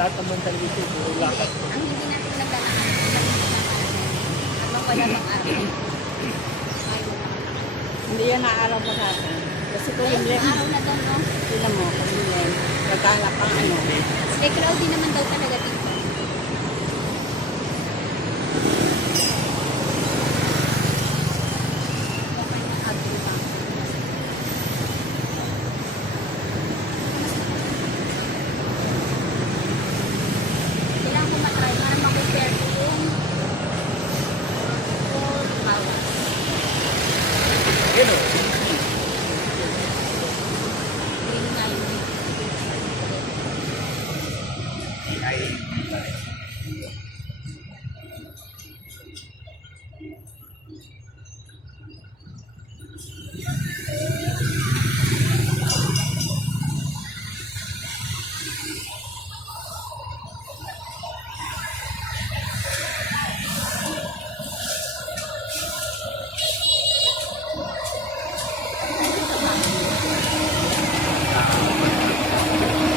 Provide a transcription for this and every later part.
lahat naman dito, puro lakad. Ang hindi natin naglalakad, habang wala ng araw. Hindi yan naaraw pa sa atin. Kasi kung Ayun, hindi, araw na daw, no? sila mo, kung hindi, nagkahanap ang ano. Eh, crowded naman daw talaga dito. Okay na, agro lang. Kailangan ko matry para mag-prepare ko yung bawang. Yun o. Green nga yun.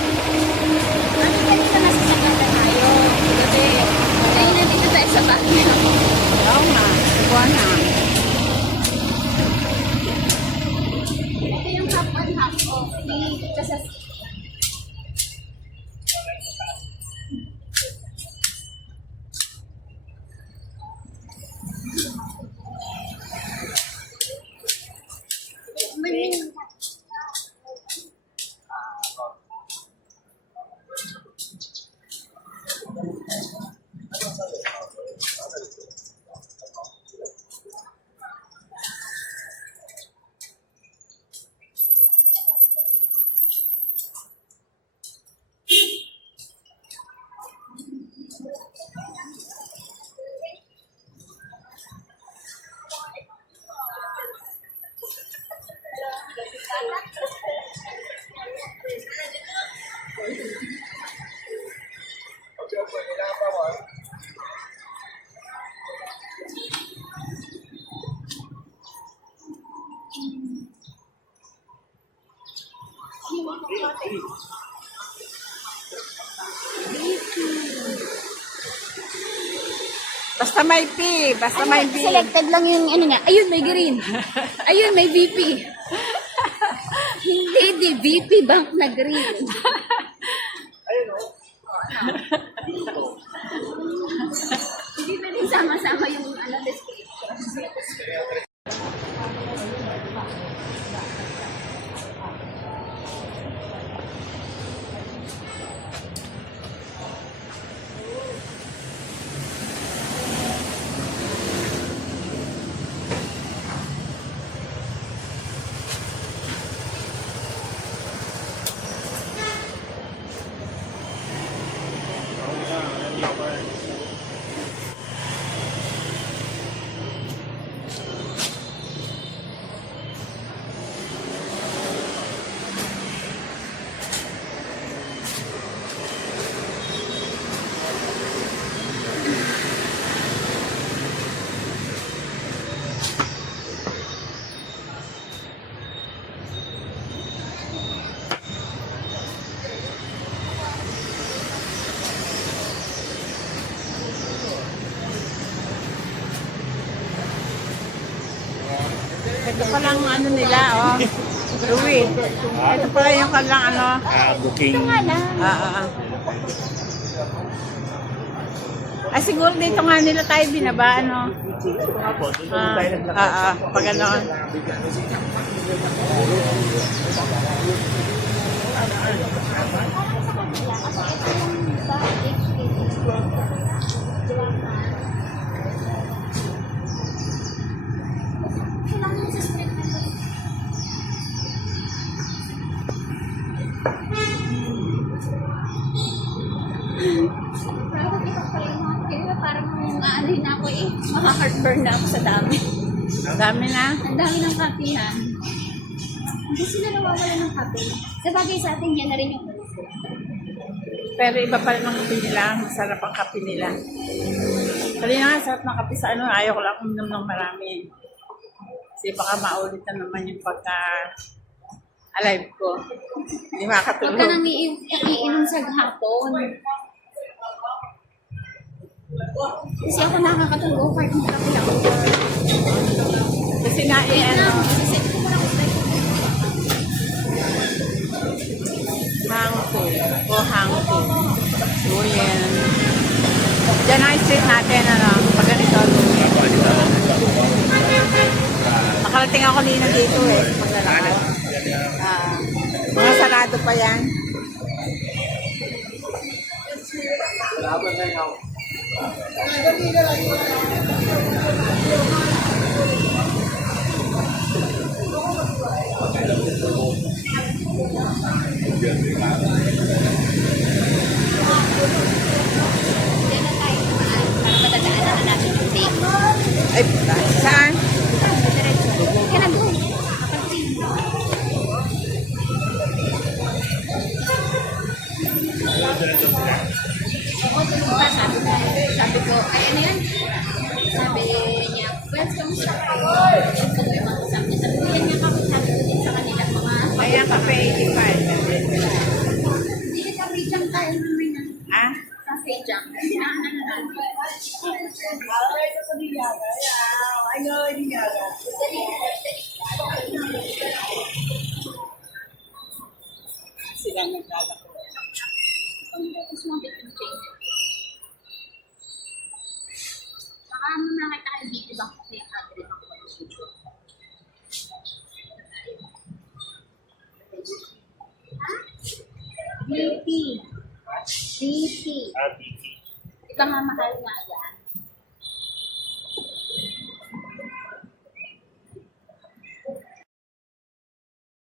Ano kanina nasa Sagada tayo? Gabi. Ngayon nandito tayo sa bahay. Oo nga, ikuha na. Ito yung half and half of the kasas. Basta may P, basta may B. Selected lang yung ano niya. Ayun, may green. Ayun, may VP. Hindi, di VP bank na green. Hindi na rin sama-sama yung ano, description. Ito pa lang ano nila, oh. Louie. Ito pala yung kanilang ano. Booking. Ay, siguro dito nga nila tayo binaba, ano. Pag ano. Parang maaali na ako eh. Maka-heartburn na ako sa dami. Dami na. Ang dami ng kapihan. Hindi sila nawawala ng kape. Sa bagay sa atin, yan na rin yung Pero iba pa rin ang kape nila. Masarap ang kape nila. Kanina nga, sarap ng kape sa ano. Ayaw ko lang uminom ng marami. Kasi baka maulit na naman yung pagka alive ko. Hindi Huwag ka makakatulog. nang iinom sa hapon. Kasi ako nakakatulog kahit magkape ako. Kasi nga eh, ano, Isiset ko muna ako. hangko. O hangko. So, yan. Diyan ang street natin, ano, pag ganito. Nakarating ako nino dito eh. Paglalakad. Mga sarado pa yan. Diyan na tayo naman para matadaanan na natin yung date. Ay, saan? Diretso. Kaya na doon. Kapag sabi ko, ay ano yan? Sabi niya, well, kamusta kayo? Sabi ko, sabi niya, yan nga kapag sabi ko din sa kanilang mga... Ayan, kape 85. Hindi ka rejang tayo naman na. Ah? Cafe jam. Sinaanan na natin. Silang naglalako. Tapos mabit yung change. Baka nakita kayo dito ba kasi yung address ako pa dito. DP. DP. RTP. Ikaw nga mahal nga yan.